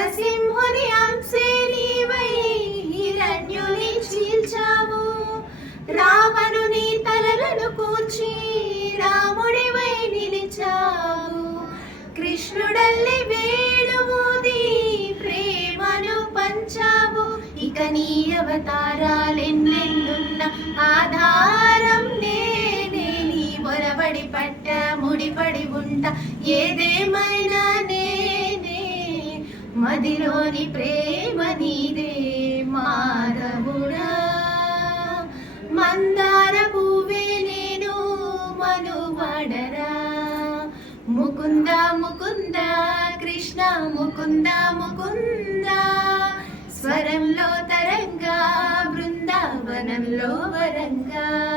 నరసింహుని అంశే నీవై హిరణ్యుని చీల్చావు. రావణుని తలలను కూర్చి రాముడివై నిలిచావు. కృష్ణుడల్లి వేణువుది ప్రేమను పంచావు. ఇక నీ అవతారాలెన్నెన్నున్న ఆధారం నేనే. నీ ఒరబడి పట్ట ముడిపడి ఉంట ఏదేమైనా నేనే. మదిలోని ప్రేమ నీదే మాధవుడా. మందార పువ్వే నేను మనుమడరా. ముకుంద ముకుంద కృష్ణ ముకుంద ముకుంద. స్వరంలో తరంగా బృందావనంలో వరంగా.